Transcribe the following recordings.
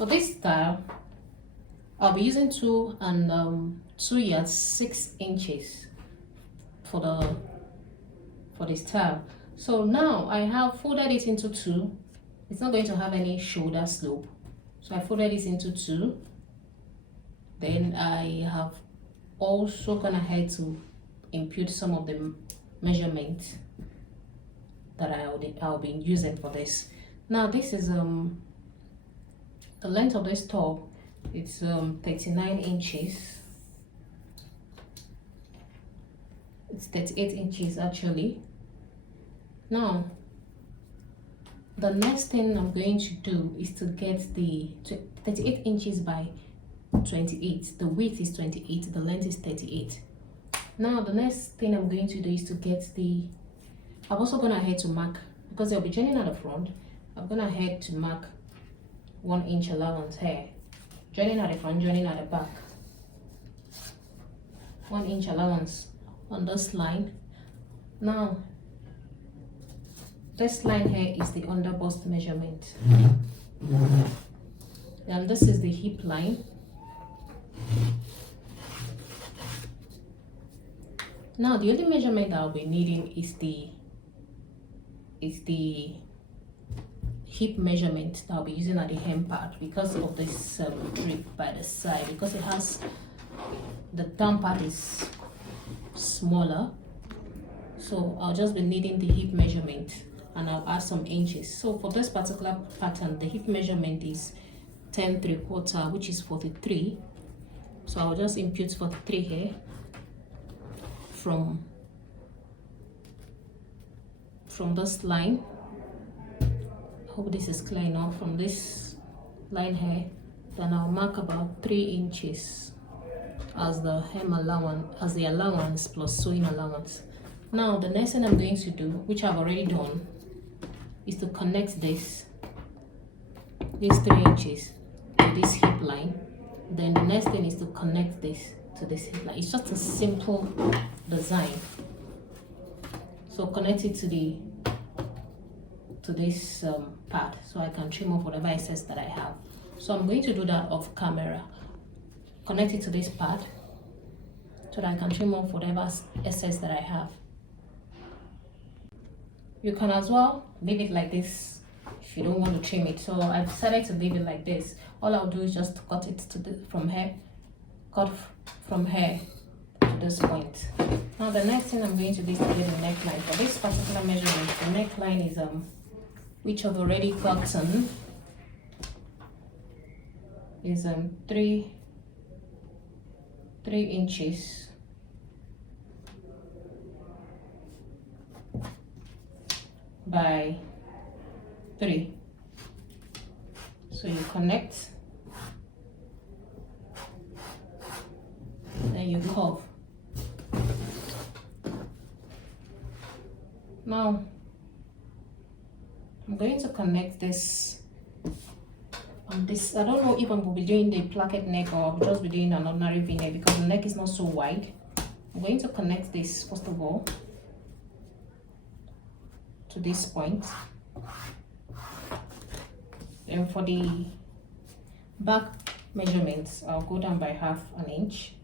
For this style, I'll be using 2 yards 6 inches for the style. So now I have folded it into 2. It's not going to have any shoulder slope, so I folded it into 2. Then I have also gone ahead to impute some of the measurements that I'll be using for this. Now this is the length of this top. It's 39 inches. It's 38 inches actually. Now the next thing I'm going to do is to get the 38 inches by 28. The width is 28, the length is 38. Now the next thing I'm going to do is to get I've also gone ahead to mark, because they'll be joining at the front, I've gone ahead to mark 1 inch allowance here. Joining at the front, joining at the back. 1 inch allowance on this line. Now this line here is the under bust measurement. And this is the hip line. Now the only measurement that I'll be needing is the hip measurement that I'll be using at the hem part, because of this strip by the side, because it has the down part is smaller, so I'll just be needing the hip measurement and I'll add some inches. So for this particular pattern, the hip measurement is 10 3/4, which is 43. So I'll just impute 43 here from this line. Hope this is clear enough. From this line here, then I'll mark about 3 inches as the hem allowance, as the allowance plus sewing allowance. Now the next thing I'm going to do, which I've already done, is to connect these 3 inches to this hip line. Then the next thing is to connect this to this hip line. It's just a simple design. So connect it to this part, so I can trim off whatever excess that I have. So I'm going to do that off camera. Connect it to this part so that I can trim off whatever excess that I have. You can as well leave it like this if you don't want to trim it. So I've decided to leave it like this. All I'll do is just cut it from here, cut from here to this point. Now the next thing I'm going to do is to get the neckline. For this particular measurement, the neckline is which I've already gotten, is 3 inches by 3. So you connect, then you curve. Now I'm going to connect this on this. I don't know if I will be doing the placket neck or I'll just be doing an ordinary V-neck, because the neck is not so wide. I'm going to connect this first of all to this point. Then for the back measurements, I'll go down by half an inch.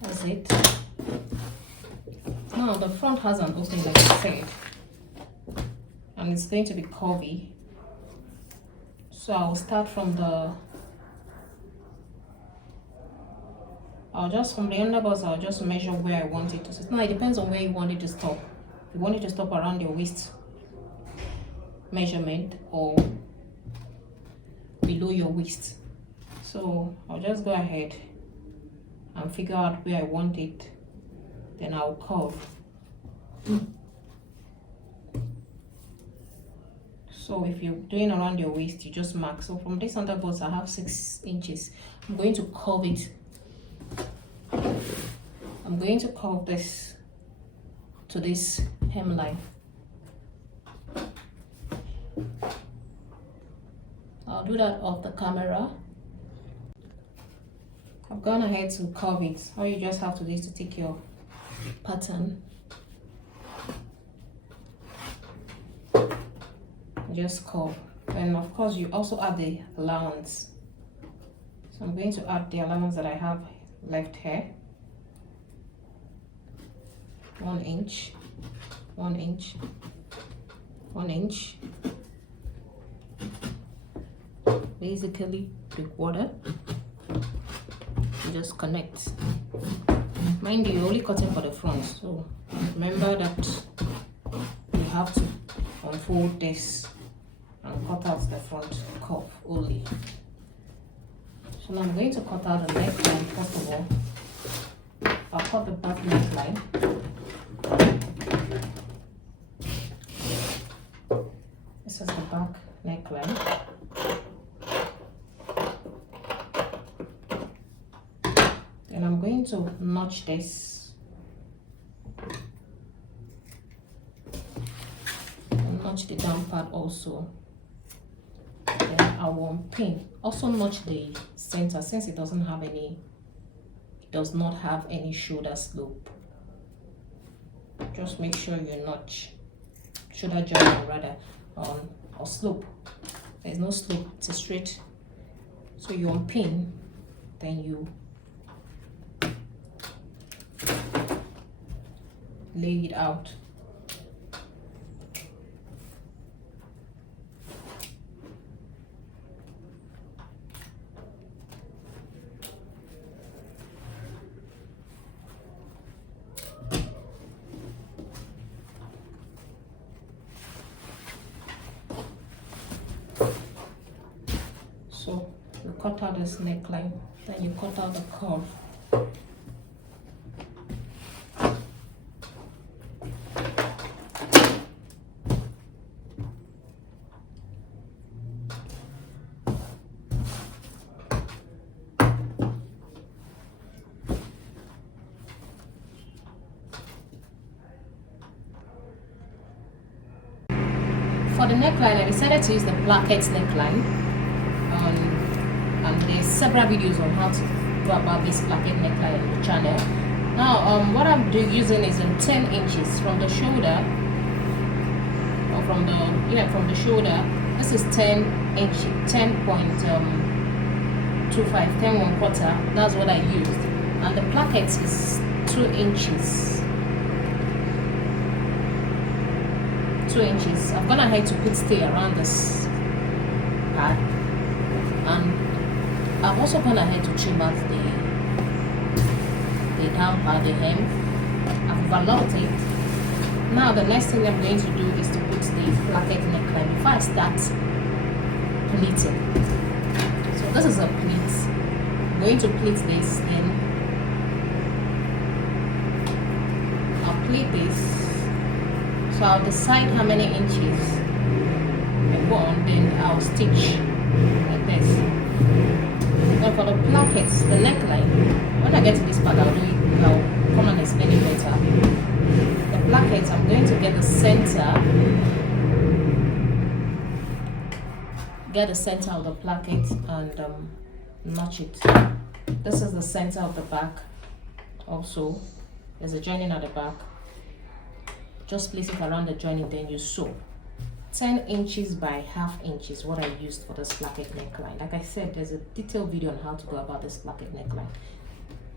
That's it. Now the front has an opening, like I said, and it's going to be curvy. So I'll start from from the underbust, I'll just measure where I want it to sit. Now it depends on where you want it to stop. If you want it to stop around your waist measurement or below your waist. So I'll just go ahead and figure out where I want it, then I'll curve. So if you're doing around your waist, you just mark. So from this underbust, I have 6 inches. I'm going to curve it. I'm going to curve this to this hemline. I'll do that off the camera. I've gone ahead to curve it. All you just have to do is to take your pattern just curve. And of course you also add the allowance. So I'm going to add the allowance that I have left here. 1 inch, 1 inch, 1 inch. Basically 3/4. Just connect. Mind you, you're only cutting for the front, so remember that you have to unfold this and cut out the front cuff only. So now I'm going to cut out the neckline first of all. I'll cut the back neckline. This is the back neckline. And I'm going to notch this. And notch the down part also. Then I will pin. Also notch the center since it does not have any shoulder slope. Just make sure you notch shoulder joint rather or slope. There's no slope, it's a straight. So you unpin, then you lay it out. So you cut out this neckline, then you cut out the curve. For the neckline, I decided to use the Placket neckline, and there's several videos on how to go about this Placket neckline on the channel. Now, what I'm using is in 10 inches from the shoulder, or from the shoulder. This is 10 inches, 10.25, 10.25. That's what I used, and the Placket is 2 inches. 2 inches. I've gone ahead to put stay around this part, and I've also gone ahead to trim out the down part, the hem. I've overlocked it. Now the next thing I'm going to do is to put the Placket neckline before I start pleating. So this is a pleat. I'm going to pleat this, then I'll pleat this. So I'll decide how many inches I go on, then I'll stitch like this. Now for the plackets, the neckline, when I get to this part, I'll come and explain it better. The plackets, I'm going to get the center of the placket and notch it. This is the center of the back. Also, there's a joining at the back. Just place it around the joining, then you sew. 10 inches by ½ inch is what I used for this Placket neckline. Like I said, there's a detailed video on how to go about this Placket neckline.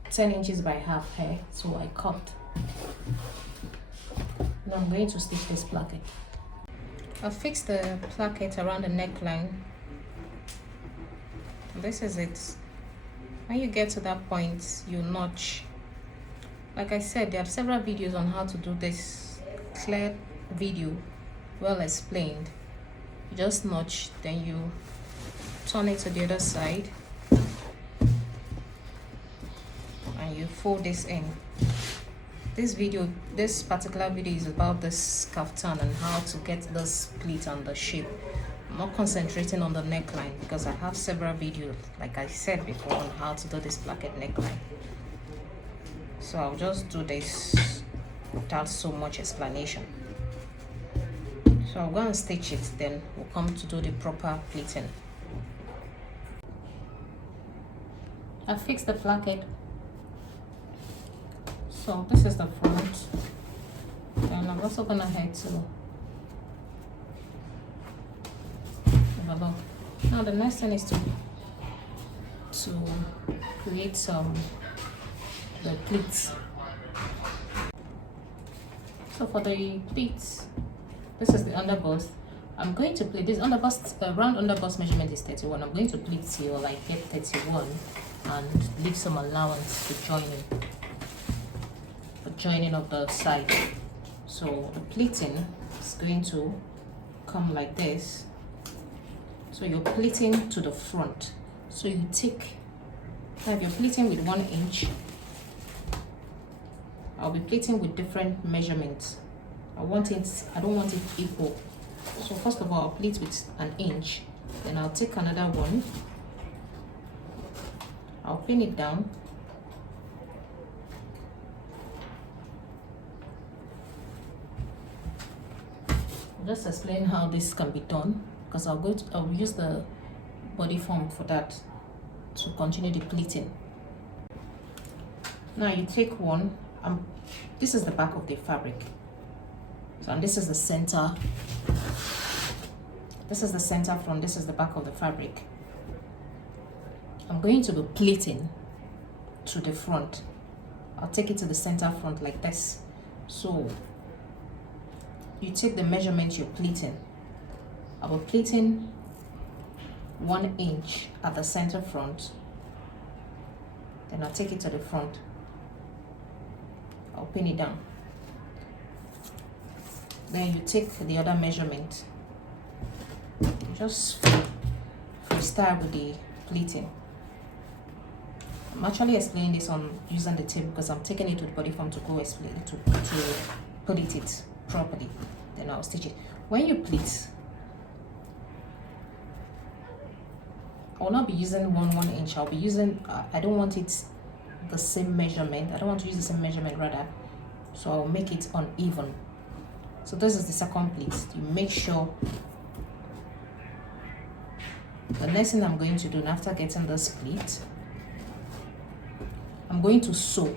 10 inches by ½ here, so I cut. Now I'm going to stitch this placket. I'll fix the placket around the neckline. This is it. When you get to that point, you notch. Like I said, there are several videos on how to do this. Clear video, well explained. You just notch, then you turn it to the other side and you fold this in. This particular video is about this kaftan and how to get this pleat and the shape. I'm not concentrating on the neckline because I have several videos, like I said before, on how to do this Placket neckline. So I'll just do this without so much explanation. So I'm going to stitch it, then we'll come to do the proper pleating. I fixed the placket. So this is the front, and I'm also gonna head to along. Now the next thing is to create the pleats. So for the pleats, this is the underbust. I'm going to pleat this underbust. Round underbust measurement is 31. I'm going to pleat till like get 31 and leave some allowance for joining of the side. So the pleating is going to come like this. So you're pleating to the front. So you take, now if you're pleating with 1 inch, I'll be pleating with different measurements. I don't want it equal. So first of all, I'll pleat with 1 inch. Then I'll take another one. I'll pin it down. I'll just explain how this can be done, because I'll use the body form for that to continue the pleating. Now you take one. This is the back of the fabric. So, and this is the center. This is the center front. This is the back of the fabric. I'm going to be pleating to the front. I'll take it to the center front like this. So you take the measurement you're pleating. I will pleating 1 inch at the center front. Then I'll take it to the front. I'll pin it down. Then you take the other measurement. Just freestyle with the pleating. I'm actually explaining this on using the tape because I'm taking it to the body form to go explain it to pleat it properly. Then I'll stitch it. When you pleat, I will not be using 1 inch. I'll be using, I don't want it the same measurement. I don't want to use the same measurement rather. So I'll make it uneven. So this is the second pleat. You make sure. The next thing I'm going to do after getting this pleat, I'm going to sew.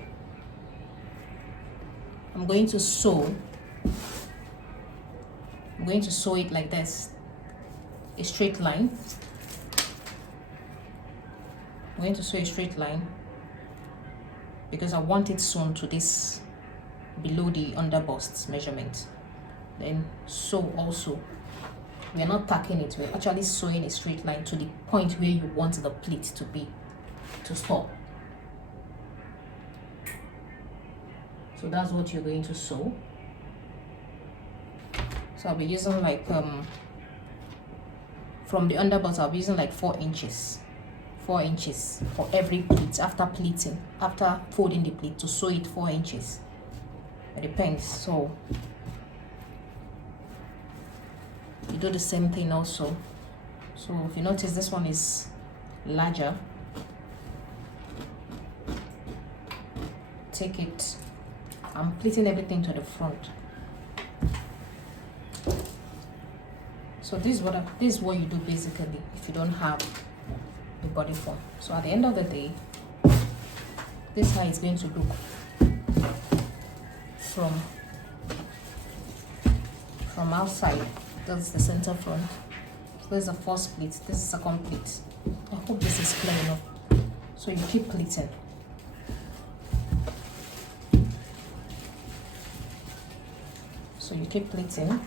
I'm going to sew it like this, a straight line. I'm going to sew a straight line because I want it sewn to this below the underbust measurement. Then sew also. We're not tacking it, we're actually sewing a straight line to the point where you want the pleat to stop. So that's what you're going to sew. So I'll be using like from the underbust I'll be using like 4 inches. 4 inches for every pleat after pleating, after folding the pleat, to sew it 4 inches. It depends. So you do the same thing also. So if you notice this one is larger, take it. I'm pleating everything to the front. So this is what you do basically if you don't have the body form. So at the end of the day, this is how it's going to look from outside. That's the center front. So this is the first pleat. This is the second pleat. I hope this is clear enough. So you keep pleating. So you keep pleating.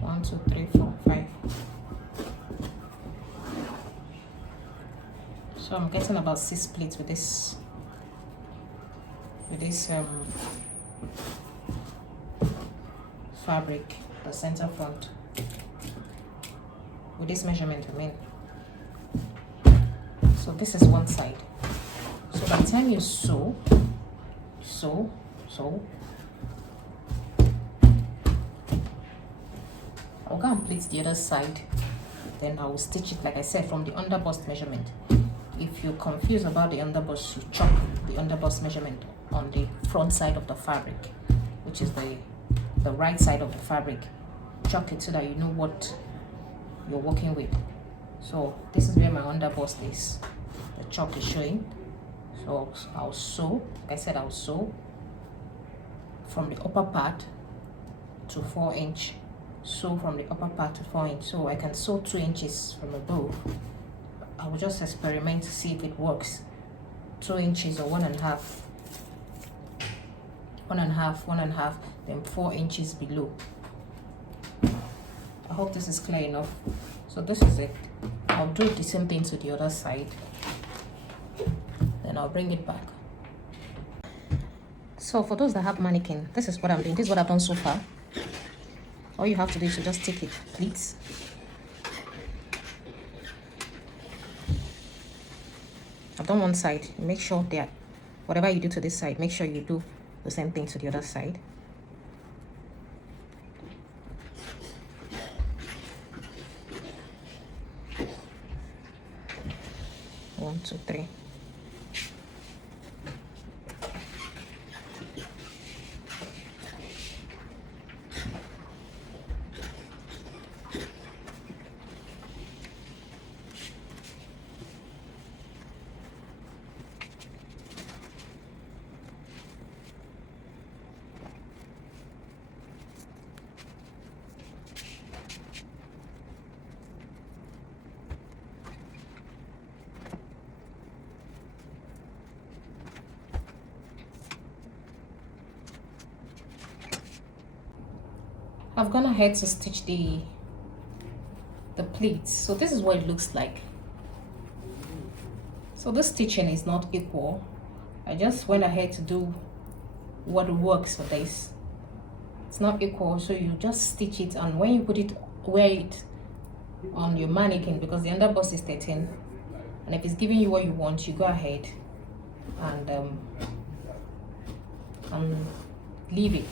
One, two, three, four, five. So I'm getting about 6 pleats with this fabric, the center front, with this measurement I mean. So this is one side. So by the time you sew, I'll go and pleat the other side. Then I will stitch it like I said from the underbust measurement. if you're confused about the underbust, you chalk the underbust measurement on the front side of the fabric, which is the right side of the fabric. Chalk it so that you know what you're working with. So this is where my underbust is. The chalk is showing. So I'll sew, like I said, I'll sew from the upper part to 4 inch. Sew from the upper part to 4 inch. So I can sew 2 inches from above. I will just experiment to see if it works. 2 inches or 1.5, 1.5, then 4 inches below. I hope this is clear enough. So this is it. I'll do the same thing to the other side. Then I'll bring it back. So for those that have mannequin, this is what I'm doing. This is what I've done so far. All you have to do is to just take it, pleats. I've done one side. Make sure that whatever you do to this side, make sure you do the same thing to the other side. One, two, three. I've gone ahead to stitch the pleats. So this is what it looks like. So this stitching is not equal. I just went ahead to do what works for this. It's not equal, so you just stitch it, and when you put it, wear it on your mannequin, because the underbust is 13, and if it's giving you what you want, you go ahead and leave it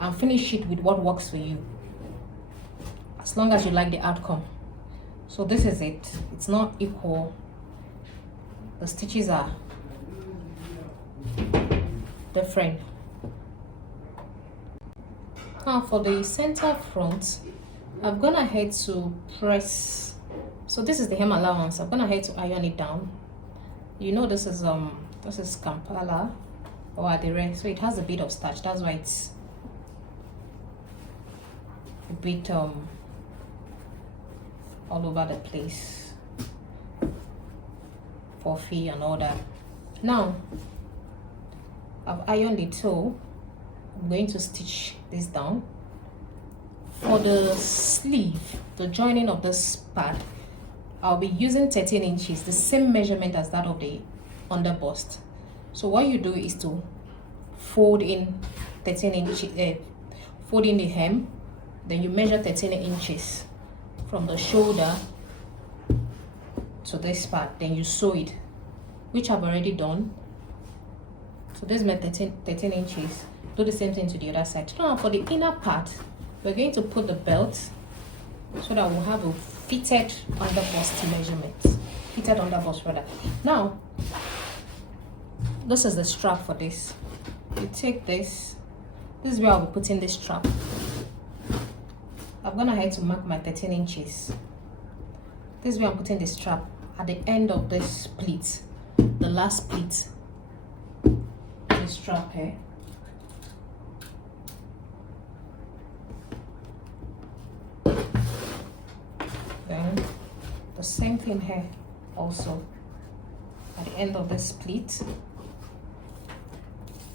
and finish it with what works for you, as long as you like the outcome. So this is it. It's not equal. The stitches are different. Now for the center front, I've gone ahead to press. So this is the hem allowance. I've gone ahead to iron it down. You know, this is Kampala or Adire, so it has a bit of starch. That's why it's a bit all over the place, puffy and all that. Now I've ironed it, so I'm going to stitch this down. For the sleeve, the joining of this part, I'll be using 13 inches, the same measurement as that of the underbust. So what you do is to fold in 13 inches, fold in the hem, then you measure 13 inches from the shoulder to this part, then you sew it, which I've already done. So this is my 13 inches. Do the same thing to the other side. Now for the inner part, we're going to put the belt so that we'll have a fitted underbust measurement. Fitted underbust rather. Now, this is the strap for this. You take this. This is where I'll be putting this strap. I've gone ahead to mark my 13 inches. This is where I'm putting the strap at the end of this pleat, the last pleat. The strap here. Then the same thing here also at the end of this pleat.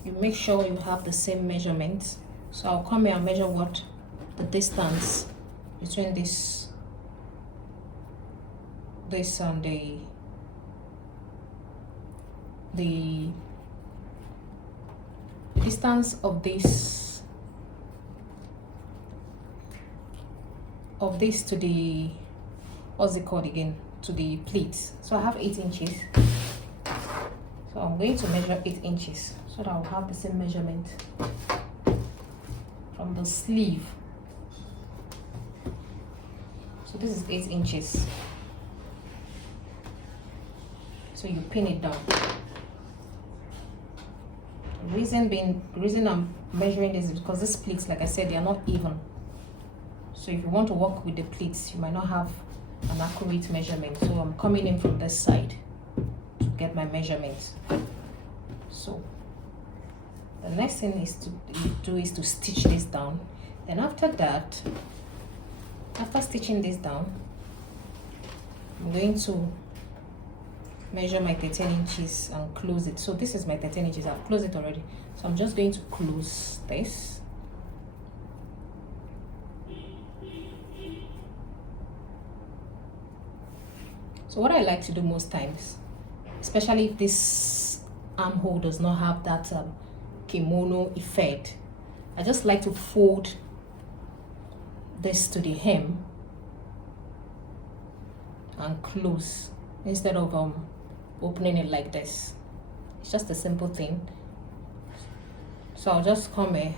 You make sure you have the same measurement. So I'll come here and measure what the distance between this and the distance of this to the, what's it called again, to the pleats. So I have 8 inches. So I'm going to measure 8 inches so that I'll have the same measurement from the sleeve. So this is 8 inches. So you pin it down. The reason I'm measuring this is because these pleats, like I said, they are not even. So if you want to work with the pleats, you might not have an accurate measurement. So I'm coming in from this side to get my measurements. So the next thing is to stitch this down. Then after that, after stitching this down, I'm going to measure my 13 inches and close it. So this is my 13 inches. I've closed it already. So I'm just going to close this. So what I like to do most times, especially if this armhole does not have that kimono effect, I just like to fold this to the hem and close instead of opening it like this. It's just a simple thing. So I'll just come here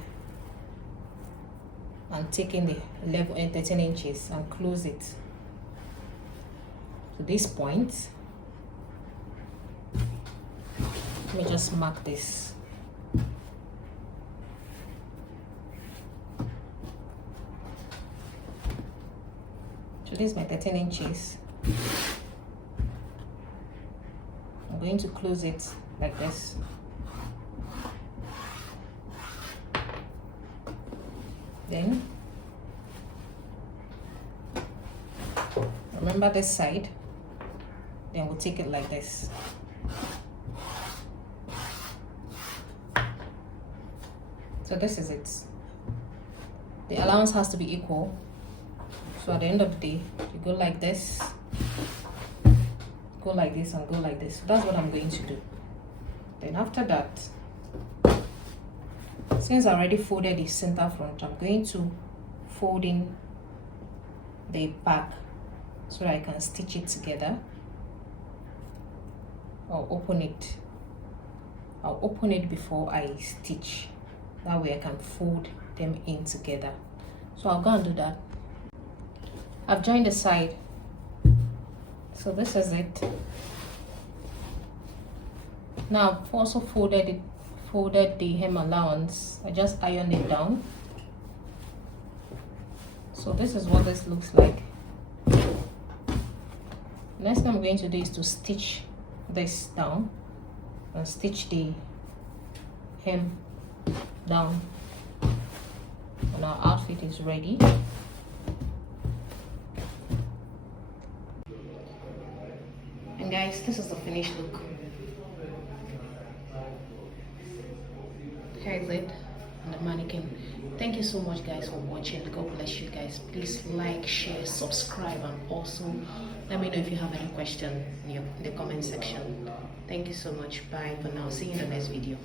and take in the 11 and 13 inches and close it to this point. Let me just mark this. So this is my 13 inches. I'm going to close it like this. Then remember this side, then we'll take it like this. So this is it. The allowance has to be equal. So at the end of the day, you go like this, go like this, and go like this. So that's what I'm going to do. Then after that, since I already folded the center front, I'm going to fold in the back so that I can stitch it together. I'll open it before I stitch. That way I can fold them in together. So I'll go and do that. I've joined the side. So this is it. Now I've also folded the hem allowance. I just ironed it down. So this is what this looks like. Next thing I'm going to do is to stitch this down and stitch the hem down, and our outfit is ready. And guys, this is the finished look. Here is it on the mannequin. Thank you so much guys for watching. God bless you guys. Please like, share, subscribe, and also let me know if you have any question in the comment section. Thank you so much. Bye for now. See you in the next video.